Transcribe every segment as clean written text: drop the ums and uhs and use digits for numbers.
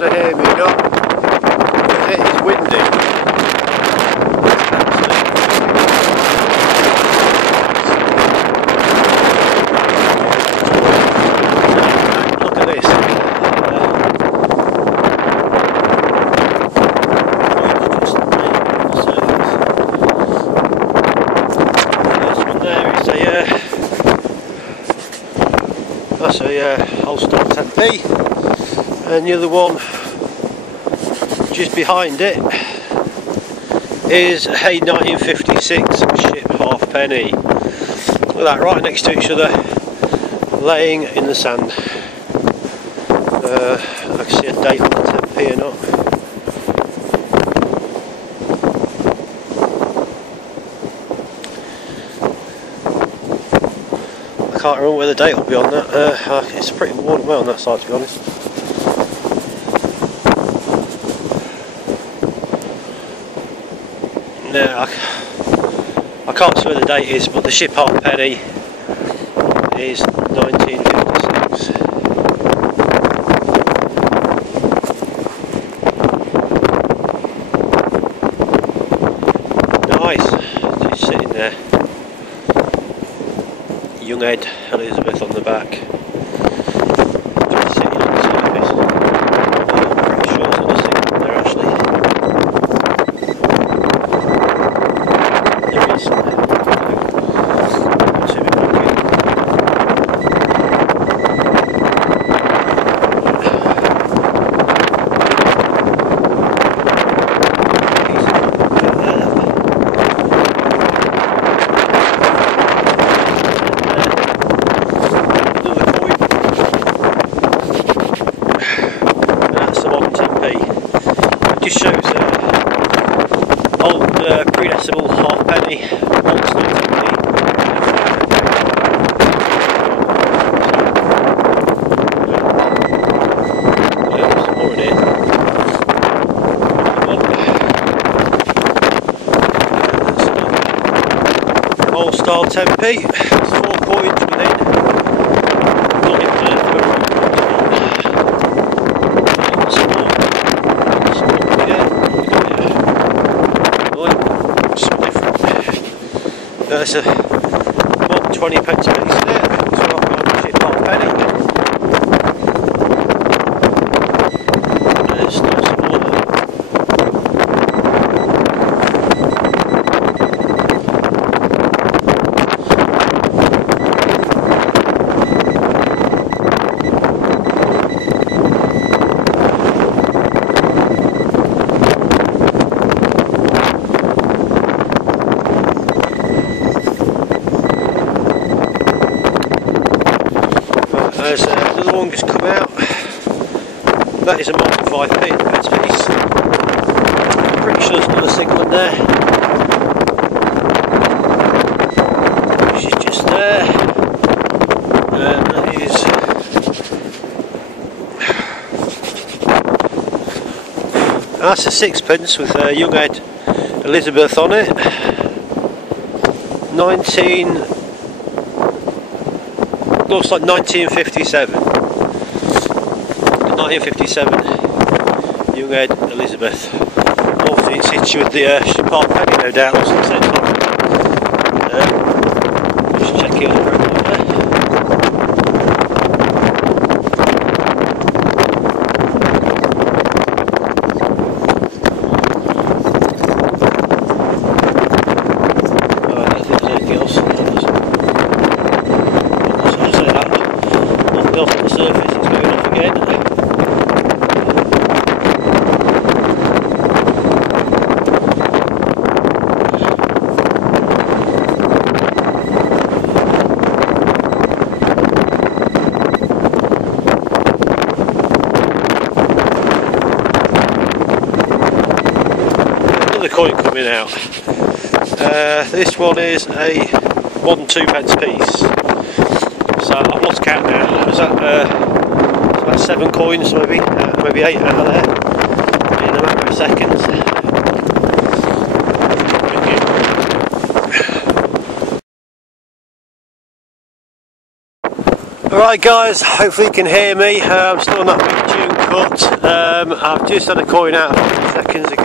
able to hear me or not, because it is windy. Look at this. This one there is that's a Holstein 10p, and the other one just behind it is a 1956 ship halfpenny. Look at that, right next to each other, laying in the sand. I can see a date on the 10p or not. I can't remember where the date will be on that. It's pretty worn away on that side, to be honest. Now, I can't see where the date is, but the ship halfpenny is 1956. Nice, just sitting there. Young Ed Elizabeth on the back. Just sitting on the surface. I'm pretty sure there's another thing there actually. There is. Let's see if we can get it. Just shows old pre-decimal halfpenny, old stone 10p. There's some more in here. Old style 10p, there's 4 coins within. Not in there, there's a 120 pence piece there, so I've got a ship halfpenny. There's still some more. There's another one just come out. That is a modern 5p pence piece. I'm pretty sure there's another single in there. She's just there. And that is that's a 6p with Young Ed Elizabeth on it. 19. Looks like 1957. 1957 Young Ed Elizabeth. Obviously it's situ with the ship halfpenny, no doubt, at the same time. Just check it out. Off on the surface, it's going off again. Another coin coming out. This one is a 1 2p piece. So I've lost count now. Was that about 7 coins, maybe 8 out of there in a matter of seconds. Alright guys, hopefully you can hear me. I'm still on that Big Dune cut. I've just had a coin out a few seconds ago.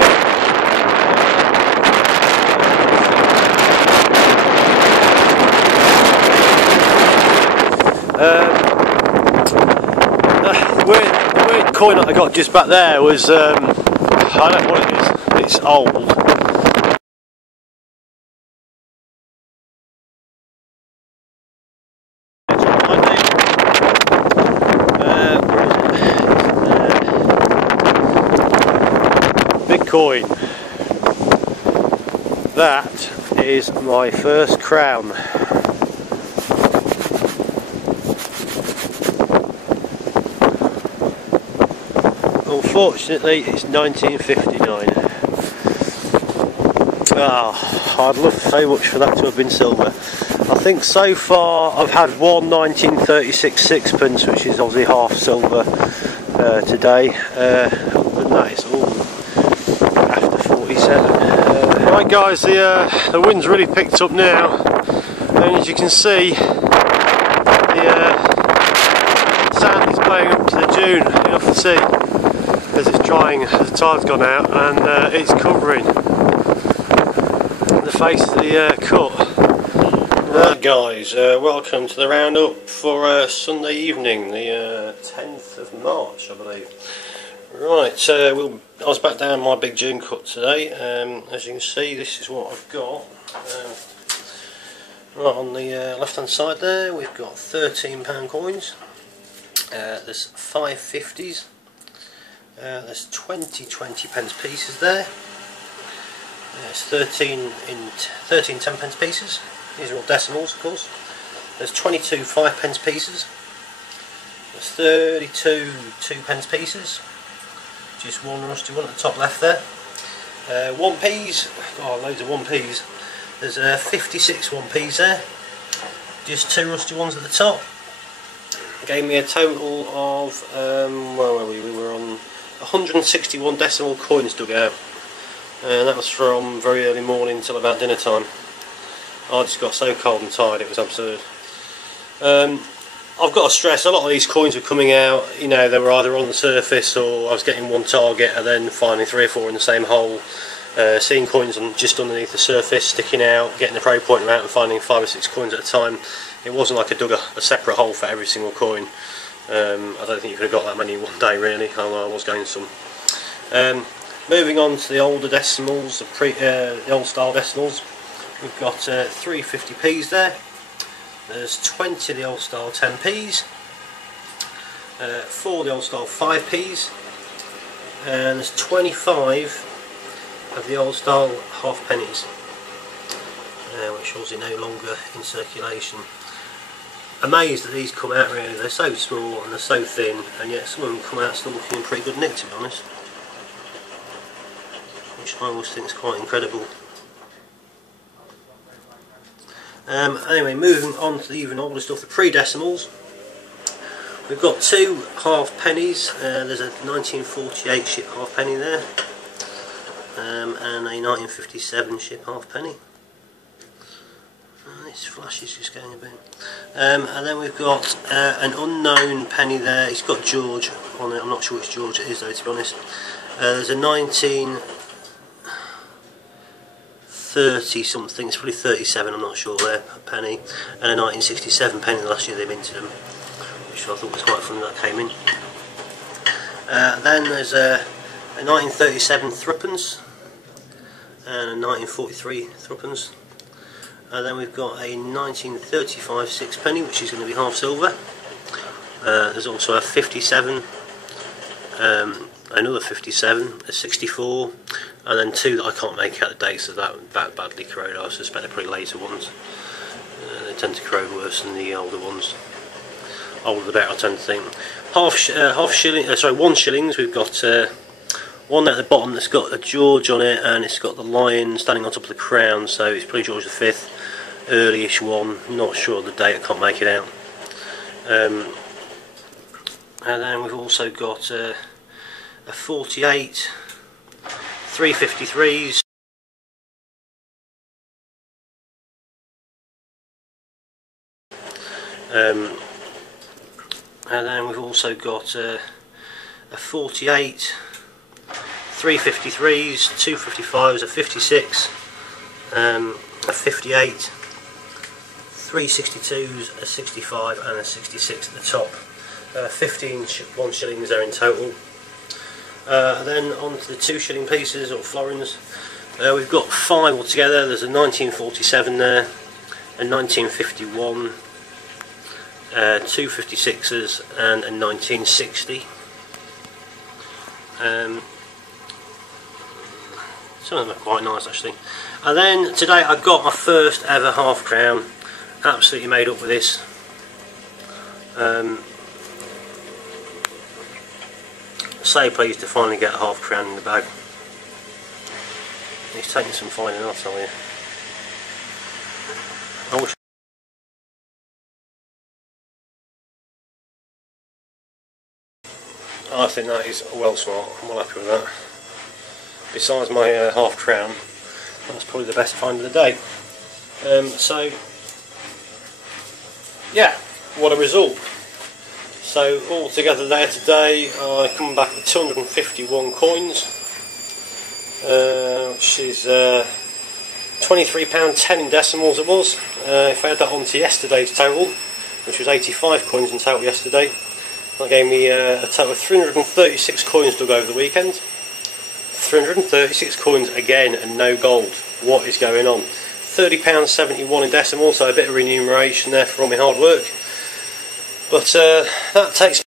The weird coin that I got just back there was, I don't know what it is, it's old. Big coin. That is my first crown. Unfortunately, it's 1959. I'd love so much for that to have been silver. I think so far I've had one 1936 sixpence, which is obviously half silver today. Other than that, it's all after 47. Right guys, the wind's really picked up now, and as you can see, the sand is playing up to the dune enough to see as it's drying, as the tide's gone out, and it's covering the face of the cut. Right guys, welcome to the roundup for Sunday evening, the 10th of March I believe. Right, I was back down my Big Dune Cut today. As you can see, this is what I've got. Right on the left hand side there, we've got £13 coins. There's 5 50s. There's 20 pence pieces there. There's 13 10 pence pieces. These are all decimals, of course. There's 22 5 pence pieces. There's 32 2 pence pieces. Just one rusty one at the top left there. 1p's. Oh, loads of 1p's. There's 56 1p's there. Just 2 rusty ones at the top. Gave me a total of where were we? We were on 161 decimal coins dug out, and that was from very early morning till about dinner time. I just got so cold and tired, it was absurd. I've got to stress, a lot of these coins were coming out, you know, they were either on the surface or I was getting one target and then finding 3 or 4 in the same hole. Seeing coins just underneath the surface sticking out, getting the probe pointer out and finding 5 or 6 coins at a time. It wasn't like I dug a separate hole for every single coin. I don't think you could have got that many in one day really, although I was going some. Moving on to the older decimals, the old style decimals, we've got 3 50p's there. There's 20 of the old style 10p's, 4 of the old style 5p's, and there's 25 of the old style half pennies, which obviously no longer in circulation. Amazed that these come out really, they're so small and they're so thin, and yet some of them come out still looking in pretty good nick, to be honest, which I always think is quite incredible. Anyway, moving on to the even older stuff, the pre-decimals. We've got 2 half pennies. There's a 1948 ship half penny there, and a 1957 ship half penny. This flash is just going a bit. And then we've got an unknown penny there. It's got George on it. I'm not sure which George it is though, to be honest. There's a 1930 something, it's probably 37, I'm not sure there, a penny, and a 1967 penny. Last year they minted them, which I thought was quite funny that came in. Then there's a 1937 threepence and a 1943 threepence. And then we've got a 1935 sixpenny, which is going to be half silver. There's also a 57, another 57, a 64, and then 2 that I can't make out the dates of that badly corroded. I suspect they're probably later ones. They tend to corrode worse than the older ones. Older the better, I tend to think. 1 shillings. We've got one at the bottom that's got a George on it, and it's got the lion standing on top of the crown, so it's probably George V, early-ish one, not sure of the date, I can't make it out. And then we've also got a 48, 353s, and then we've also got a a 48, 353s, 255s, a 56, a 58, 362s, a 65 and a 66 at the top. 15 1 shillings there in total. Then on to the 2 shilling pieces or florins. We've got 5 altogether. There's a 1947 there, a 1951, 2 56s and a 1960. Some of them are quite nice actually. And then today I got my first ever half crown. Absolutely made up with this. So pleased to finally get a half crown in the bag. It's taking some finding, I'll tell you. I think that is well smart. I'm well happy with that. Besides my half crown, that's probably the best find of the day. So yeah, what a result. So all together there today, I come back with 251 coins, which is £23.10 in decimals it was. If I add that on to yesterday's total, which was 85 coins in total yesterday, that gave me a total of 336 coins dug over the weekend. 336 coins again and no gold. What is going on? £30.71 in decimals, so a bit of remuneration there for all my hard work. But that takes